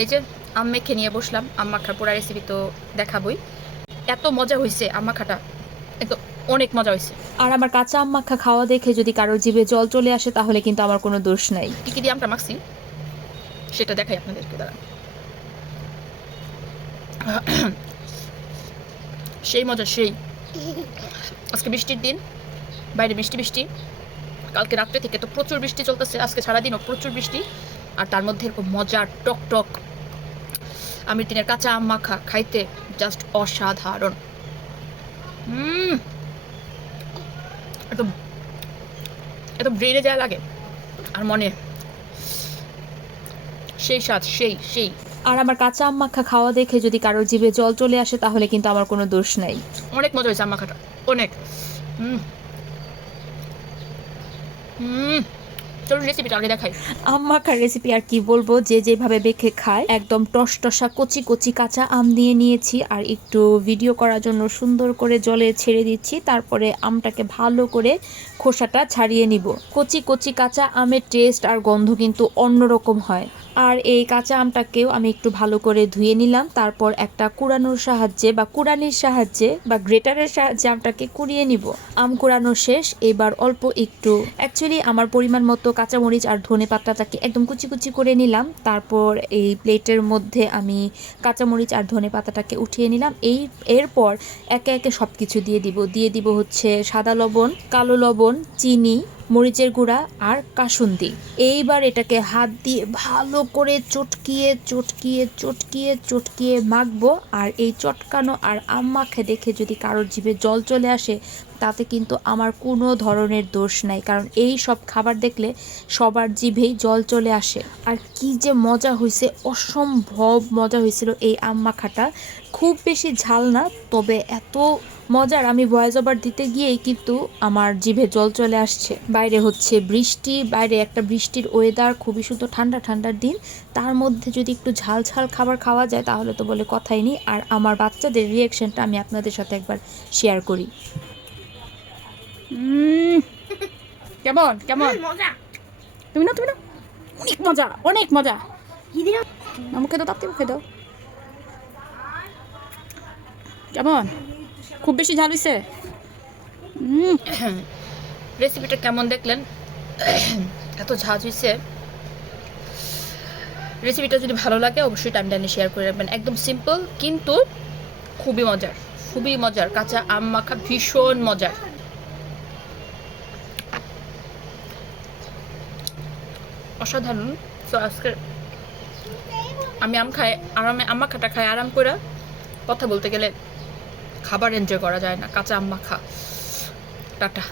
এই যে আম মেখে নিয়ে বসলাম, আম মাখার পুরা রেসিপি তো দেখাবই। এত মজা হয়েছে আম মাখাটা, একদম অনেক মজা হয়েছে। আর আমার কাঁচা আম মাখা খাওয়া দেখে যদি কারোর জিভে জল চলে আসে তাহলে কিন্তু আমার কোনো দোষ নাই। কী কী দিয়ে আমটা মাখছি সেটা দেখাই আপনাদেরকে, দাঁড়ান। সেই মজা সেই। আজকে বৃষ্টির দিন, বাইরে বৃষ্টি বৃষ্টি, কালকে রাত্রে থেকে তো প্রচুর বৃষ্টি চলতেছে, আজকে সারাদিনও প্রচুর বৃষ্টি। আর তার মধ্যে এরকম মজার টক টক আমের দিনের কাঁচা আম মাখা খাইতে জাস্ট অসাধারণ। একদম একদম ব্রেনে যা লাগে আর মনে, সেই স্বাদ সেই সেই। আর আমার কাঁচা আম মাখা খাওয়া দেখে যদি কারোর জিভে জল চলে আসে তাহলে কিন্তু আমার কোনো দোষ নাই। অনেক মজা হয়েছে আম মাখাটা, অনেক। হুম হুম চলুন রেসিপিটা আগে দেখাই। আম মাখার রেসিপি আর কি বলবো, যে যেভাবে বেঁকে খায়, একদম টসটসা কচি কচি কাঁচা আম দিয়ে নিয়েছি আর একটু ভিডিও করার জন্য সুন্দর করে জলে ছেড়ে দিচ্ছি। তারপরে আমটাকে ভালো করে খোসাটা ছাড়িয়ে নিব। কচি কচি কাঁচা আমের টেস্ট আর গন্ধ কিন্তু অন্যরকম হয়। আর এই কাঁচা আমটাকেও আমি একটু ভালো করে ধুয়ে নিলাম, তারপর একটা কুড়ানোর সাহায্যে বা কুড়ানির সাহায্যে বা গ্রেটারের সাহায্যে আমটাকে কুড়িয়ে নিব। আম কুড়ানো শেষ, এবার অল্প একটু, অ্যাকচুয়ালি আমার পরিমাণ মতো কাঁচামরিচ আর ধনে পাতাটাকে একদম কুচি কুচি করে নিলাম। তারপর এই প্লেটের মধ্যে আমি কাঁচামরিচ আর ধনে পাতাটাকে উঠিয়ে নিলাম। এরপর একে একে সব কিছু দিয়ে দিব হচ্ছে সাদা লবণ, কালো লবণ, চিনি, মরিচের গুঁড়া আর কাসুন্দি। এইবার এটাকে হাত দিয়ে ভালো করে চটকিয়ে চটকিয়ে চটকিয়ে চটকিয়ে মাখবো। আর এই চটকানো আর আম মাখে দেখে যদি কারোর জিভে জল চলে আসে তাতে কিন্তু আমার কোনো ধরনের দোষ নাই, কারণ এই সব খাবার দেখলে সবার জিভেই জল চলে আসে। আর কি যে মজা হয়েছে, অসম্ভব মজা হয়েছিল এই আম মাখাটা। খুব বেশি ঝাল না, তবে এত মজার, আমি ভয়েস ওভার দিতে গিয়েই কিন্তু আমার জিভে জল চলে আসছে। বাইরে হচ্ছে বৃষ্টি, বাইরে একটা বৃষ্টির ওয়েদার, খুবই সুন্দর ঠান্ডা ঠান্ডার দিন, তার মধ্যে যদি একটু ঝাল ঝাল খাবার খাওয়া যায় তাহলে তো বলে কথাই নেই। আর আমার বাচ্চাদের রিয়াকশনটা আমি আপনাদের সাথে একবার শেয়ার করি। কেমন কেমন মজা, তুমি না অনেক মজা, অনেক মজা। আমাকে দাও, তাপ্তি মুখে দাও। কেমন, খুব বেশি ঝাল হয়েছে? রেসিপিটা কেমন দেখলেন? এত ঝাঁজ হয়েছে। রেসিপিটা যদি ভালো লাগে অবশ্যই টাইমলাইনে শেয়ার করে রাখবেন। একদম সিম্পল কিন্তু খুবই মজার, খুবই মজার। কাঁচা আম মাখা ভীষণ মজার, অসাধারণ। তো আজকে আমি আম খাই আরামে, আম মাখাটা খাই আরাম করে। কথা বলতে গেলে খাবার এনজয় করা যায় না, কাঁচা আম মাখা। টাটা।